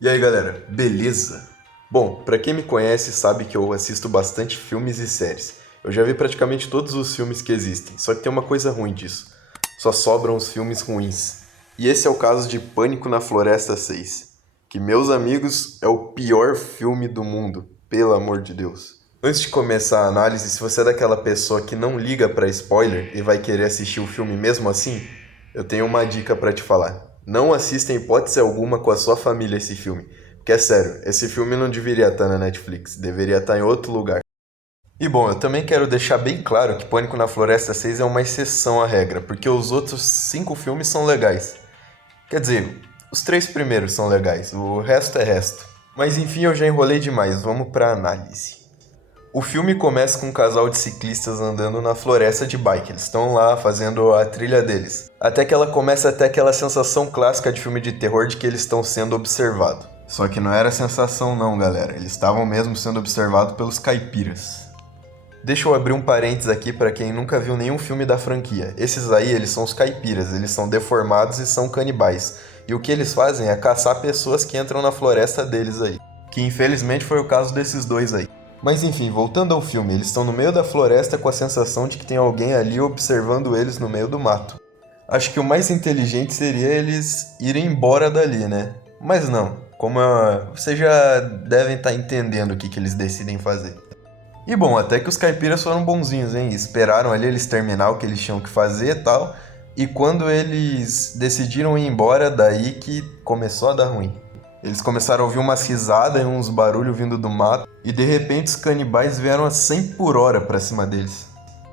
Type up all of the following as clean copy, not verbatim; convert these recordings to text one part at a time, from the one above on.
E aí galera, beleza? Bom, pra quem me conhece sabe que eu assisto bastante filmes e séries. Eu já vi praticamente todos os filmes que existem, só que tem uma coisa ruim disso. Só sobram os filmes ruins. E esse é o caso de Pânico na Floresta 6, que, meus amigos, é o pior filme do mundo, pelo amor de Deus. Antes de começar a análise, se você é daquela pessoa que não liga pra spoiler e vai querer assistir o filme mesmo assim, eu tenho uma dica pra te falar. Não assista em hipótese alguma com a sua família esse filme. Porque é sério, esse filme não deveria estar na Netflix, deveria estar em outro lugar. E bom, eu também quero deixar bem claro que Pânico na Floresta 6 é uma exceção à regra, porque os outros 5 filmes são legais. Quer dizer, os 3 primeiros são legais, o resto é resto. Mas enfim, eu já enrolei demais, vamos pra análise. O filme começa com um casal de ciclistas andando na floresta de bike. Eles estão lá fazendo a trilha deles. Até que ela começa a ter aquela sensação clássica de filme de terror de que eles estão sendo observados. Só que não era sensação não, galera. Eles estavam mesmo sendo observados pelos caipiras. Deixa eu abrir um parênteses aqui para quem nunca viu nenhum filme da franquia. Esses aí, eles são os caipiras, eles são deformados e são canibais. E o que eles fazem é caçar pessoas que entram na floresta deles aí. Que infelizmente foi o caso desses dois aí. Mas enfim, voltando ao filme, eles estão no meio da floresta com a sensação de que tem alguém ali observando eles no meio do mato. Acho que o mais inteligente seria eles irem embora dali, né? Mas não, vocês já devem estar entendendo o que eles decidem fazer. E bom, até que os caipiras foram bonzinhos, hein? Esperaram ali eles terminar o que eles tinham que fazer e tal. E quando eles decidiram ir embora, daí que começou a dar ruim. Eles começaram a ouvir umas risadas e uns barulhos vindo do mato. E de repente os canibais vieram a 100 por hora pra cima deles.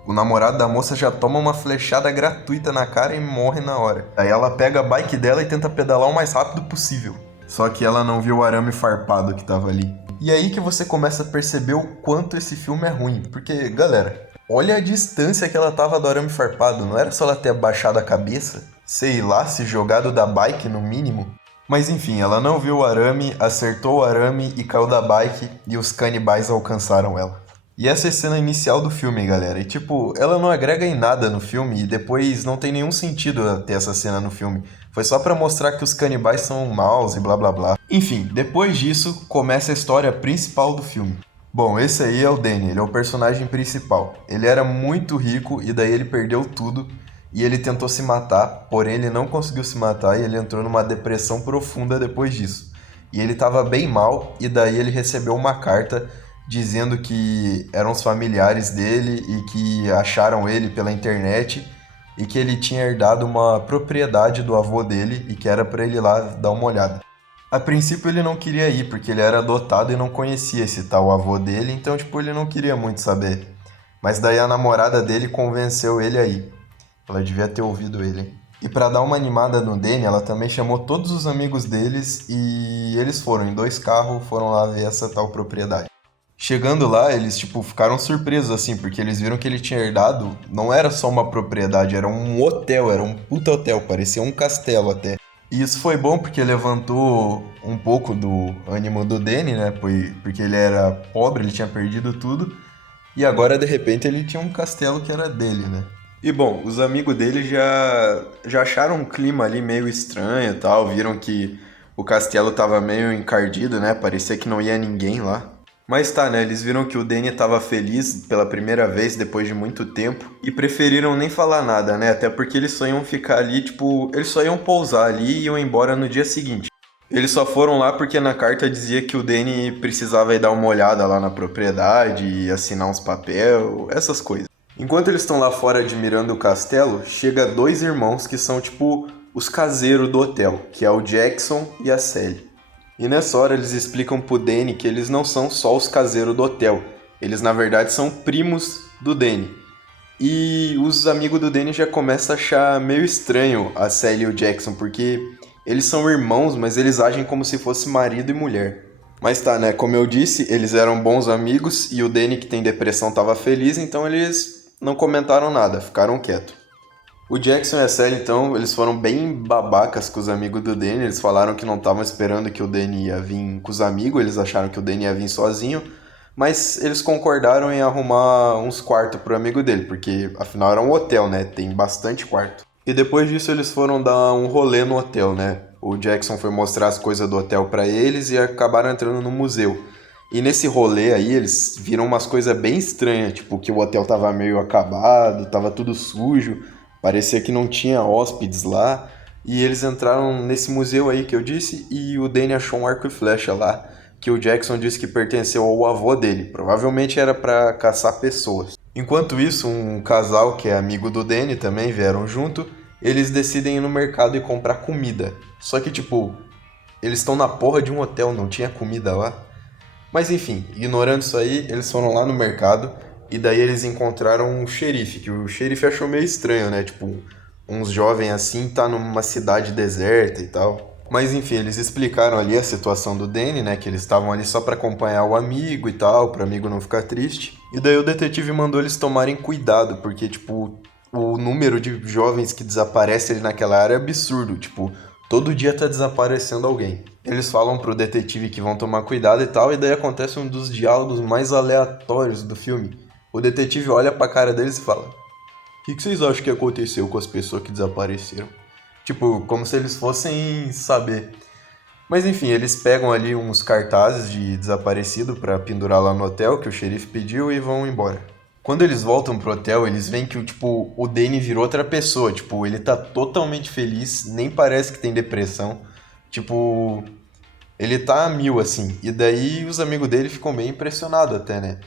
O namorado da moça já toma uma flechada gratuita na cara e morre na hora. Aí ela pega a bike dela e tenta pedalar o mais rápido possível. Só que ela não viu o arame farpado que tava ali. E aí que você começa a perceber o quanto esse filme é ruim. Porque, galera, olha a distância que ela tava do arame farpado. Não era só ela ter abaixado a cabeça? Sei lá, se jogado da bike no mínimo. Mas enfim, ela não viu o arame, acertou o arame e caiu da bike e os canibais alcançaram ela. E essa é a cena inicial do filme, galera. E tipo, ela não agrega em nada no filme e depois não tem nenhum sentido ter essa cena no filme. Foi só pra mostrar que os canibais são maus e blá blá blá. Enfim, depois disso começa a história principal do filme. Bom, esse aí é o Danny, ele é o personagem principal. Ele era muito rico e daí ele perdeu tudo e ele tentou se matar, porém ele não conseguiu se matar e ele entrou numa depressão profunda depois disso. E ele estava bem mal e daí ele recebeu uma carta dizendo que eram os familiares dele e que acharam ele pela internet e que ele tinha herdado uma propriedade do avô dele e que era para ele ir lá dar uma olhada. A princípio ele não queria ir porque ele era adotado e não conhecia esse tal avô dele, então tipo ele não queria muito saber. Mas daí a namorada dele convenceu ele a ir. Ela devia ter ouvido ele, hein? E para dar uma animada no Danny, ela também chamou todos os amigos deles e eles foram em 2 carros, foram lá ver essa tal propriedade. Chegando lá, eles tipo ficaram surpresos assim, porque eles viram que ele tinha herdado, não era só uma propriedade, era um hotel, era um puta hotel, parecia um castelo até. E isso foi bom porque levantou um pouco do ânimo do Danny, né? Porque ele era pobre, ele tinha perdido tudo. E agora, de repente, ele tinha um castelo que era dele, né? E bom, os amigos dele já acharam um clima ali meio estranho e tal, viram que o castelo tava meio encardido, né? Parecia que não ia ninguém lá. Mas tá, né? Eles viram que o Danny tava feliz pela primeira vez depois de muito tempo e preferiram nem falar nada, né? Até porque eles só iam ficar ali, tipo, eles só iam pousar ali e iam embora no dia seguinte. Eles só foram lá porque na carta dizia que o Danny precisava ir dar uma olhada lá na propriedade e assinar uns papel, essas coisas. Enquanto eles estão lá fora admirando o castelo, chega 2 irmãos que são tipo os caseiros do hotel, que é o Jackson e a Sally. E nessa hora eles explicam pro Danny que eles não são só os caseiros do hotel, eles na verdade são primos do Danny. E os amigos do Danny já começam a achar meio estranho a Sally e o Jackson, porque eles são irmãos, mas eles agem como se fosse marido e mulher. Mas tá, né? Como eu disse, eles eram bons amigos e o Danny, que tem depressão, tava feliz, então eles não comentaram nada, ficaram quietos. O Jackson e a Sally, então, eles foram bem babacas com os amigos do Danny. Eles falaram que não estavam esperando que o Danny ia vir com os amigos, eles acharam que o Danny ia vir sozinho. Mas eles concordaram em arrumar uns quartos pro amigo dele, porque afinal era um hotel, né? Tem bastante quarto. E depois disso eles foram dar um rolê no hotel, né? O Jackson foi mostrar as coisas do hotel pra eles e acabaram entrando no museu. E nesse rolê aí, eles viram umas coisas bem estranhas, tipo que o hotel tava meio acabado, tava tudo sujo, parecia que não tinha hóspedes lá. E eles entraram nesse museu aí que eu disse e o Danny achou um arco e flecha lá, que o Jackson disse que pertenceu ao avô dele. Provavelmente era pra caçar pessoas. Enquanto isso, um casal que é amigo do Danny também vieram junto. Eles decidem ir no mercado e comprar comida. Só que, tipo, eles estão na porra de um hotel, não tinha comida lá. Mas enfim, ignorando isso aí, eles foram lá no mercado e daí eles encontraram um xerife, que o xerife achou meio estranho, né? Tipo, uns jovens assim tá numa cidade deserta e tal. Mas enfim, eles explicaram ali a situação do Danny, né? Que eles estavam ali só pra acompanhar o amigo e tal, pro amigo não ficar triste. E daí o detetive mandou eles tomarem cuidado, porque, tipo, o número de jovens que desaparecem ali naquela área é absurdo. Tipo, todo dia tá desaparecendo alguém. Eles falam pro detetive que vão tomar cuidado e tal, e daí acontece um dos diálogos mais aleatórios do filme. O detetive olha pra cara deles e fala: O que vocês acham que aconteceu com as pessoas que desapareceram? Tipo, como se eles fossem saber. Mas enfim, eles pegam ali uns cartazes de desaparecido pra pendurar lá no hotel que o xerife pediu e vão embora. Quando eles voltam pro hotel, eles veem que tipo, o Danny virou outra pessoa. Tipo, ele tá totalmente feliz, nem parece que tem depressão. Tipo, ele tá a mil, assim. E daí os amigos dele ficam bem impressionados até, né?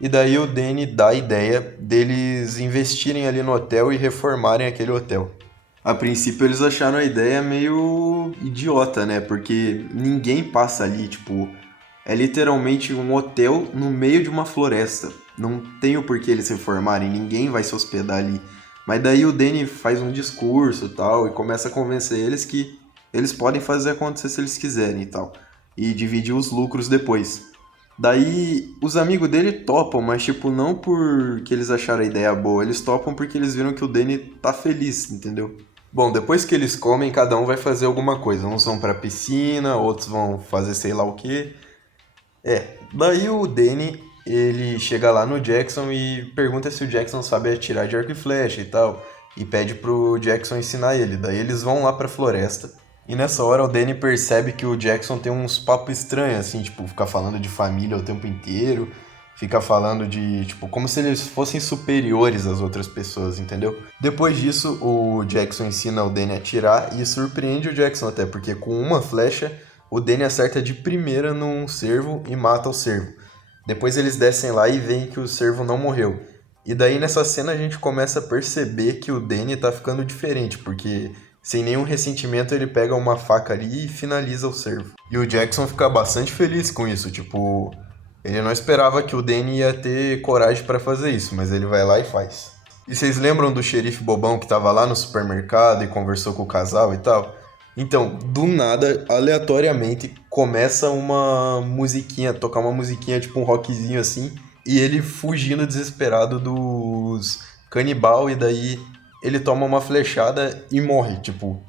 E daí o Danny dá a ideia deles investirem ali no hotel e reformarem aquele hotel. A princípio eles acharam a ideia meio idiota, né? Porque ninguém passa ali, tipo, é literalmente um hotel no meio de uma floresta. Não tem o porquê eles reformarem, ninguém vai se hospedar ali. Mas daí o Danny faz um discurso e tal, e começa a convencer eles que eles podem fazer acontecer se eles quiserem e tal. E dividir os lucros depois. Daí os amigos dele topam, mas tipo, não porque eles acharam a ideia boa, eles topam porque eles viram que o Danny tá feliz, entendeu? Bom, depois que eles comem, cada um vai fazer alguma coisa. Uns vão pra piscina, outros vão fazer sei lá o quê. Daí o Danny, ele chega lá no Jackson e pergunta se o Jackson sabe atirar de arco e flecha e tal. E pede pro Jackson ensinar ele. Daí eles vão lá pra floresta. E nessa hora o Danny percebe que o Jackson tem uns papos estranhos, assim, tipo, fica falando de família o tempo inteiro. Fica falando de, tipo, como se eles fossem superiores às outras pessoas, entendeu? Depois disso, o Jackson ensina o Danny a atirar e surpreende o Jackson até, porque com uma flecha o Danny acerta de primeira num cervo e mata o cervo. Depois eles descem lá e veem que o cervo não morreu. E daí nessa cena a gente começa a perceber que o Danny tá ficando diferente, porque sem nenhum ressentimento ele pega uma faca ali e finaliza o cervo. E o Jackson fica bastante feliz com isso, tipo, ele não esperava que o Danny ia ter coragem pra fazer isso, mas ele vai lá e faz. E vocês lembram do xerife bobão que tava lá no supermercado e conversou com o casal e tal? Então, do nada, aleatoriamente, começa uma musiquinha, tocar uma musiquinha, tipo um rockzinho assim, e ele fugindo desesperado dos canibal, e daí ele toma uma flechada e morre, tipo,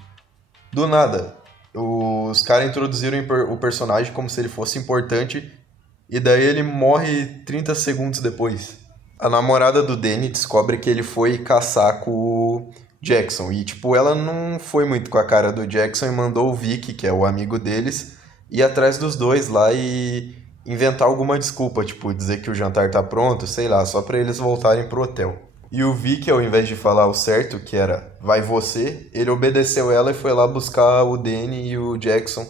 do nada. Os caras introduziram o personagem como se ele fosse importante, e daí ele morre 30 segundos depois. A namorada do Danny descobre que ele foi caçar com o Jackson. E, tipo, ela não foi muito com a cara do Jackson e mandou o Vic, que é o amigo deles, ir atrás dos dois lá e inventar alguma desculpa, tipo, dizer que o jantar tá pronto, sei lá, só pra eles voltarem pro hotel. E o Vic, ao invés de falar o certo, que era vai você, ele obedeceu ela e foi lá buscar o Danny e o Jackson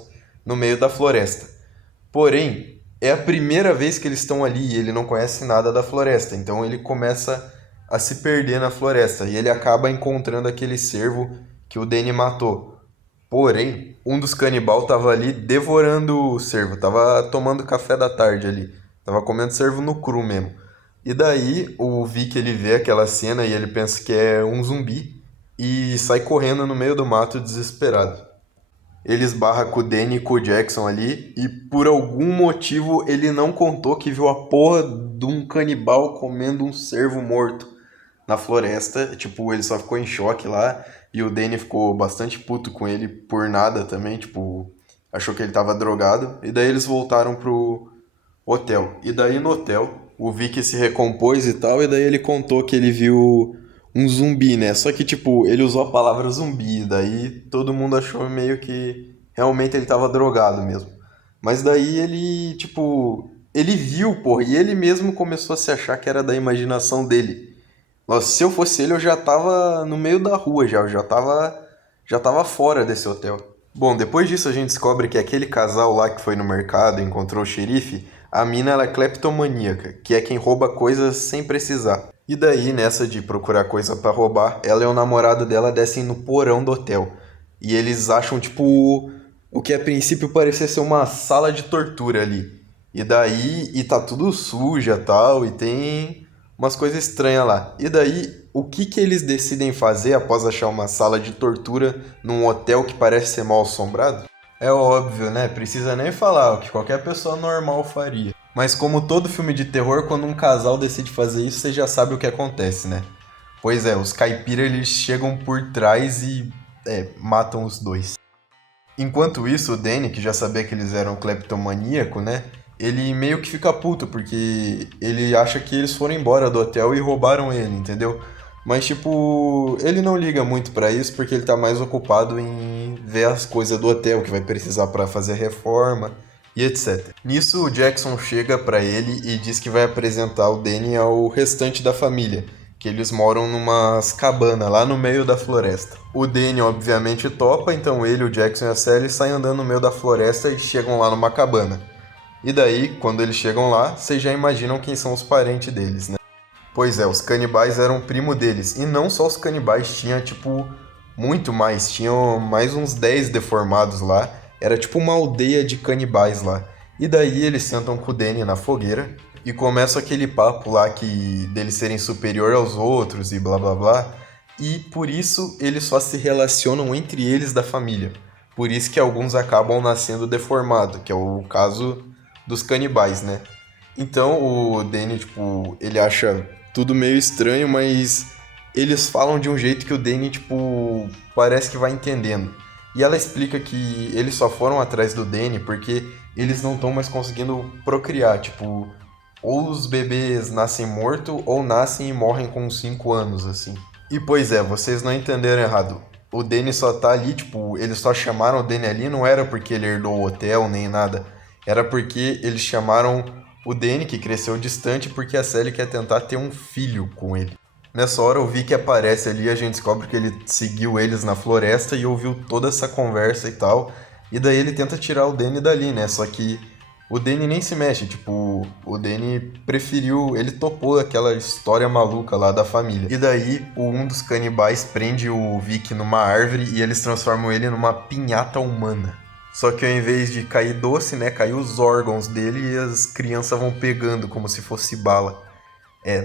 no meio da floresta. Porém, é a primeira vez que eles estão ali e ele não conhece nada da floresta, então ele começa a se perder na floresta e ele acaba encontrando aquele cervo que o Danny matou. Porém, um dos canibal tava ali devorando o cervo, tava tomando café da tarde ali, tava comendo cervo no cru mesmo. E daí o Vic ele vê aquela cena e ele pensa que é um zumbi e sai correndo no meio do mato desesperado. Ele esbarra com o Danny e com o Jackson ali e por algum motivo ele não contou que viu a porra de um canibal comendo um cervo morto na floresta. Tipo, ele só ficou em choque lá e o Danny ficou bastante puto com ele por nada também, tipo, achou que ele tava drogado. E daí eles voltaram pro hotel. E daí no hotel, o Vic se recompôs e tal, e daí ele contou que ele viu um zumbi, né? Só que, tipo, ele usou a palavra zumbi, daí todo mundo achou meio que realmente ele tava drogado mesmo. Mas daí ele, tipo, ele viu, porra, e ele mesmo começou a se achar que era da imaginação dele. Nossa, se eu fosse ele, eu já tava no meio da rua já, eu já tava fora desse hotel. Bom, depois disso a gente descobre que aquele casal lá que foi no mercado e encontrou o xerife, a mina ela é cleptomaníaca, que é quem rouba coisas sem precisar. E daí, nessa de procurar coisa pra roubar, ela e o namorado dela descem no porão do hotel. E eles acham, tipo, o que a princípio parecia ser uma sala de tortura ali. E daí, e tá tudo suja e tal, e tem umas coisas estranhas lá. E daí, o que que eles decidem fazer após achar uma sala de tortura num hotel que parece ser mal assombrado? É óbvio, né? Precisa nem falar, o que qualquer pessoa normal faria. Mas como todo filme de terror, quando um casal decide fazer isso, você já sabe o que acontece, né? Pois é, os caipira eles chegam por trás e matam os dois. Enquanto isso, o Danny, que já sabia que eles eram cleptomaníaco, né? Ele meio que fica puto, porque ele acha que eles foram embora do hotel e roubaram ele, entendeu? Mas, tipo, ele não liga muito pra isso, porque ele tá mais ocupado em ver as coisas do hotel, que vai precisar pra fazer a reforma e etc. Nisso, o Jackson chega pra ele e diz que vai apresentar o Danny ao restante da família, que eles moram numas cabanas lá no meio da floresta. O Danny obviamente topa, então ele, o Jackson e a Sally saem andando no meio da floresta e chegam lá numa cabana. E daí, quando eles chegam lá, vocês já imaginam quem são os parentes deles, né? Pois é, os canibais eram primo deles. E não só os canibais, tinha tipo muito mais, tinham mais uns 10 deformados lá. Era tipo uma aldeia de canibais lá. E daí eles sentam com o Danny na fogueira e começa aquele papo lá que deles serem superior aos outros e blá blá blá. E por isso eles só se relacionam entre eles da família. Por isso que alguns acabam nascendo deformados, que é o caso dos canibais, né? Então o Danny, tipo, ele acha tudo meio estranho, mas eles falam de um jeito que o Danny, tipo, parece que vai entendendo. E ela explica que eles só foram atrás do Danny porque eles não estão mais conseguindo procriar, tipo, ou os bebês nascem mortos ou nascem e morrem com 5 anos, assim. E pois é, vocês não entenderam errado. O Danny só tá ali, tipo, eles só chamaram o Danny ali, não era porque ele herdou o hotel nem nada. Era porque eles chamaram o Danny, que cresceu distante, porque a Sally quer tentar ter um filho com ele. Nessa hora o Vic aparece ali e a gente descobre que ele seguiu eles na floresta e ouviu toda essa conversa e tal. E daí ele tenta tirar o Danny dali, né? Só que o Danny nem se mexe, tipo, o Danny preferiu, ele topou aquela história maluca lá da família. E daí um dos canibais prende o Vic numa árvore e eles transformam ele numa pinhata humana. Só que ao invés de cair doce, né, caiu os órgãos dele e as crianças vão pegando como se fosse bala.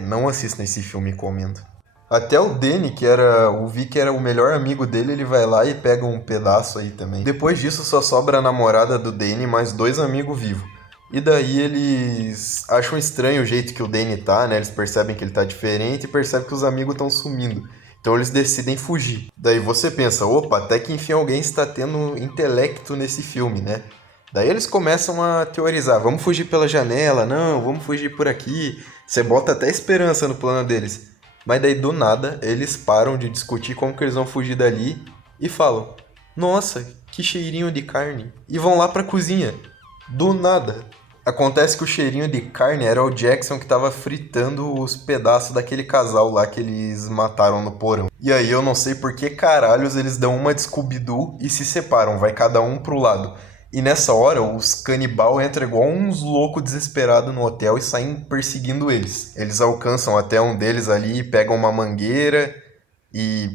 Não assistam esse filme comendo. Até o Danny, que era o Vic, era o melhor amigo dele, ele vai lá e pega um pedaço aí também. Depois disso só sobra a namorada do Danny e mais 2 amigos vivos. E daí eles acham estranho o jeito que o Danny tá, né? Eles percebem que ele tá diferente e percebem que os amigos estão sumindo. Então eles decidem fugir. Daí você pensa, opa, até que enfim alguém está tendo intelecto nesse filme, né? Daí eles começam a teorizar, vamos fugir pela janela, não, vamos fugir por aqui. Você bota até esperança no plano deles. Mas daí do nada eles param de discutir como que eles vão fugir dali e falam, nossa, que cheirinho de carne. E vão lá pra cozinha. Do nada. Acontece que o cheirinho de carne era o Jackson que tava fritando os pedaços daquele casal lá que eles mataram no porão. E aí eu não sei por que caralhos eles dão uma de Scooby-Doo e se separam, vai cada um pro lado. E nessa hora os canibal entram igual uns loucos desesperados no hotel e saem perseguindo eles. Eles alcançam até um deles ali, pegam uma mangueira e...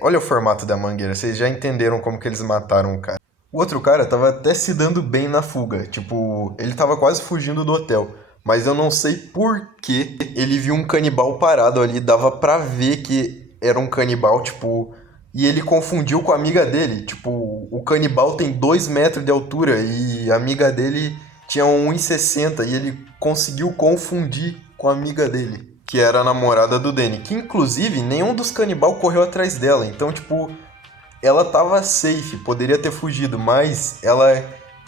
olha o formato da mangueira, vocês já entenderam como que eles mataram o cara. O outro cara tava até se dando bem na fuga, tipo, ele tava quase fugindo do hotel. Mas eu não sei por que ele viu um canibal parado ali, dava pra ver que era um canibal, tipo... E ele confundiu com a amiga dele, tipo, o canibal tem 2 metros de altura e a amiga dele tinha 1,60 e ele conseguiu confundir com a amiga dele, que era a namorada do Danny. Que inclusive nenhum dos canibal correu atrás dela, então tipo... Ela tava safe, poderia ter fugido, mas ela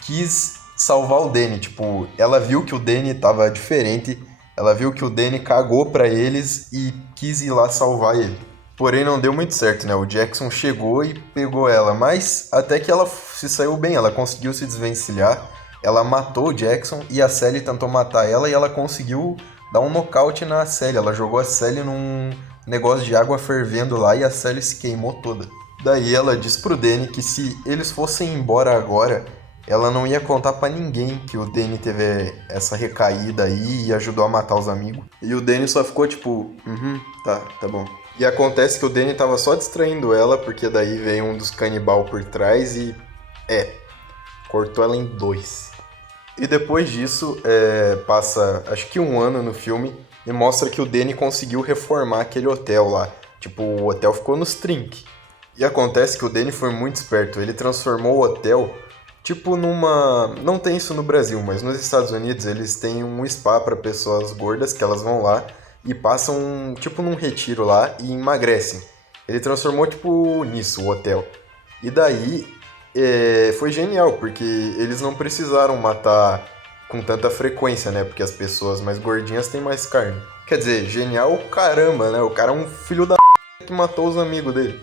quis salvar o Danny. Tipo, ela viu que o Danny tava diferente, ela viu que o Danny cagou pra eles e quis ir lá salvar ele. Porém não deu muito certo, né? O Jackson chegou e pegou ela, mas até que ela se saiu bem, ela conseguiu se desvencilhar, ela matou o Jackson e a Sally tentou matar ela e ela conseguiu dar um nocaute na Sally. Ela jogou a Sally num negócio de água fervendo lá e a Sally se queimou toda. Daí ela diz pro Danny que se eles fossem embora agora, ela não ia contar pra ninguém que o Danny teve essa recaída aí e ajudou a matar os amigos. E o Danny só ficou tipo, tá bom. E acontece que o Danny tava só distraindo ela, porque daí veio um dos canibal por trás e... cortou ela em dois. E depois disso, passa acho que um ano no filme e mostra que o Danny conseguiu reformar aquele hotel lá. Tipo, o hotel ficou nos trinques. E acontece que o Danny foi muito esperto, ele transformou o hotel tipo numa... Não tem isso no Brasil, mas nos Estados Unidos eles têm um spa para pessoas gordas que elas vão lá e passam tipo num retiro lá e emagrecem. Ele transformou tipo nisso o hotel. E daí foi genial, porque eles não precisaram matar com tanta frequência, né? Porque as pessoas mais gordinhas têm mais carne. Quer dizer, genial caramba, né? O cara é um filho da que matou os amigos dele.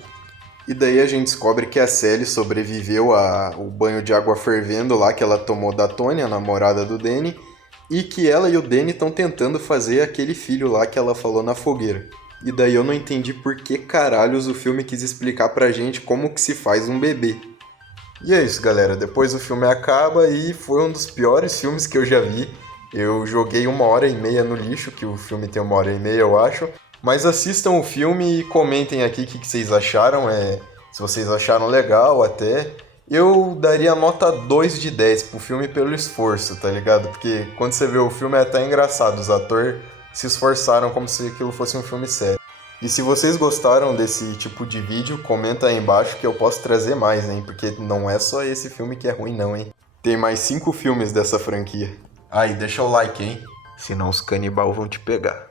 E daí a gente descobre que a Sally sobreviveu ao banho de água fervendo lá que ela tomou da Tony, a namorada do Danny, e que ela e o Danny estão tentando fazer aquele filho lá que ela falou na fogueira. E daí eu não entendi por que caralhos o filme quis explicar pra gente como que se faz um bebê. E é isso, galera. Depois o filme acaba e foi um dos piores filmes que eu já vi. Eu joguei 1h30 no lixo, que o filme tem 1h30, eu acho. Mas assistam o filme e comentem aqui o que vocês acharam, se vocês acharam legal até. Eu daria nota 2 de 10 pro filme pelo esforço, tá ligado? Porque quando você vê o filme é até engraçado, os atores se esforçaram como se aquilo fosse um filme sério. E se vocês gostaram desse tipo de vídeo, comenta aí embaixo que eu posso trazer mais, hein? Porque não é só esse filme que é ruim não, hein? Tem mais 5 filmes dessa franquia. Aí, deixa o like, hein? Senão os canibal vão te pegar.